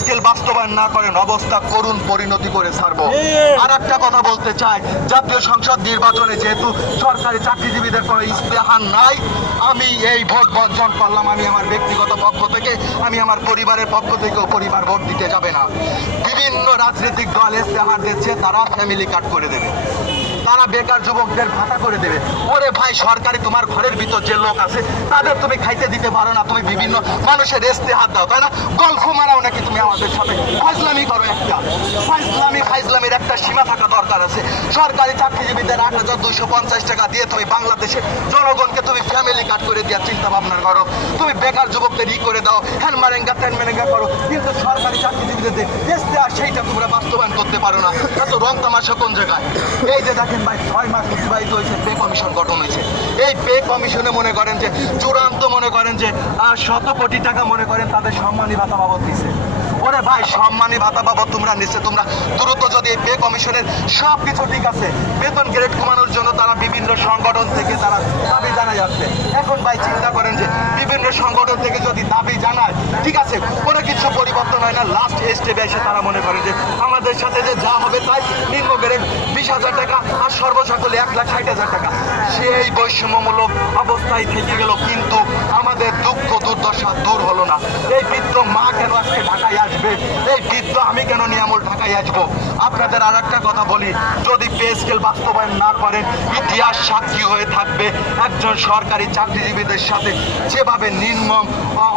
Scale বাস্তবায়ন না করেন অবস্থা করুণ পরিণতি করে ছাড়বো। আর একটা কথা বলতে চাই, জাতীয় সংসদ নির্বাচনে যেহেতু সরকারি চাকরিজীবীদের কোনো ইস্তেহার নাই, আমি এই ভোট বর্জন করলাম। আমি আমার ব্যক্তিগত পক্ষ থেকে, আমি আমার পরিবারের পক্ষ থেকেও পরিবার ভোট দিতে যাবে না। বিভিন্ন রাজনৈতিক দল ইস্তেহার দিচ্ছে, তারা ফ্যামিলি কার্ড করে দেবে, তারা বেকার যুবকদের ভাতা করে দেবে। ওরে ভাই, সরকারি তোমার ঘরের ভিতর যে লোক আছে তাদের তুমি খাইতে দিতে পারো না, তুমি বিভিন্ন মানুষের ইস্তেহার দাও, তাই না? গল্প মারাও নাকি তুমি আমাদের সাথে? ফাইজলামি করো একটা, ফাইজলামির একটা সীমা থাকা দরকার আছে। সরকারি চাকরিজীবীদের ৮,২৫০ টাকা দিয়ে তুমি বাংলাদেশের জনগণকে তুমি ফ্যামিলি কার্ড করে দেওয়ার চিন্তা ভাবনা করো, তুমি বেকার যুবকদের করে দাও, হ্যান মারেঙ্গা ত্যান মেরেঙ্গা করো, কিন্তু সরকারি চাকরিজীবীদের যে ইস্তেহার সেইটা তোমরা বাস্তবায়ন করতে পারো না। এত রং তামাশা কোন জায়গায়? এই যে দেখেন ভাই, 6 মাস অতিবাহিত হয়েছে, পে কমিশন গঠন হয়েছে। এই পে কমিশনে মনে করেন যে চূড়ান্ত, মনে করেন যে 100 কোটি টাকা মনে করেন তাদের সম্মানী ভাতা বাবদ দিছে। ওরে ভাই, সম্মানী ভাতা বাবদ তোমরা নিচ্ছে, তোমরা দ্রুত যদি এই পে কমিশনের সব কিছু ঠিক আছে, বেতন গ্রেড কমানোর জন্য তারা বিভিন্ন সংগঠন থেকে তারা দাবি জানাই যাচ্ছে। এখন ভাই চিন্তা করেন যে বিভিন্ন সংগঠন থেকে যদি দাবি জানায়, ঠিক আছে, কোনো কিছু পরিবর্তন হয় না, লাস্ট স্টেপে এসে তারা মনে করে যে আমাদের সাথে যে যা হবে তাই, নিম্ন গ্রেড 20,000 টাকা আর সর্বসকলে 1,60,000 টাকা। সেই বৈষম্যমূলক অবস্থায় থেকে গেল, কিন্তু আমাদের দুঃখ দুর্দশা দূর হলো না। এই বৃদ্ধ মা কেন আজকে ঢাকায় আসবে? এই বৃদ্ধ আমি কেন নিয়ামুল ঢাকায় আসবো? আপনাদের আর একটা কথা বলি, যদি পে স্কেল বাস্তবায়ন না করেন, ইতিহাস সাক্ষী হয়ে থাকবে একজন সরকারি চাকরিজীবীদের সাথে যেভাবে নির্মম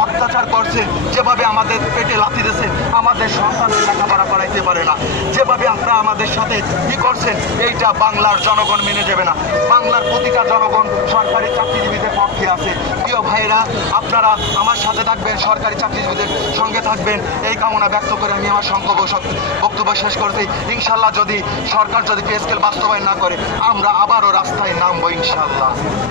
অত্যাচার করছেন, যেভাবে আমাদের পেটে লাথি দিয়েছেন, আমাদের সন্তানের লেখাপড়া করাইতে পারে না, যেভাবে আপনারা আমাদের সাথে কি করছেন, এইটা বাংলার জনগণ মেনে যাবে না। বাংলার প্রতিটা জনগণ সরকারি চাকরিজীবীদের পক্ষে আছে। প্রিয় ভাইরা, আপনারা আমার সাথে থাকবেন, সরকারি চাকরিজীবীদের সঙ্গে থাকবেন, এই কামনা ব্যক্ত করে আমি আমার বক্তব্য শেষ করছি। ইনশাল্লাহ যদি সরকার যদি পে স্কেল বাস্তবায়ন না করে, আমরা আবারও রাস্তায় নামবো ইনশাল্লাহ।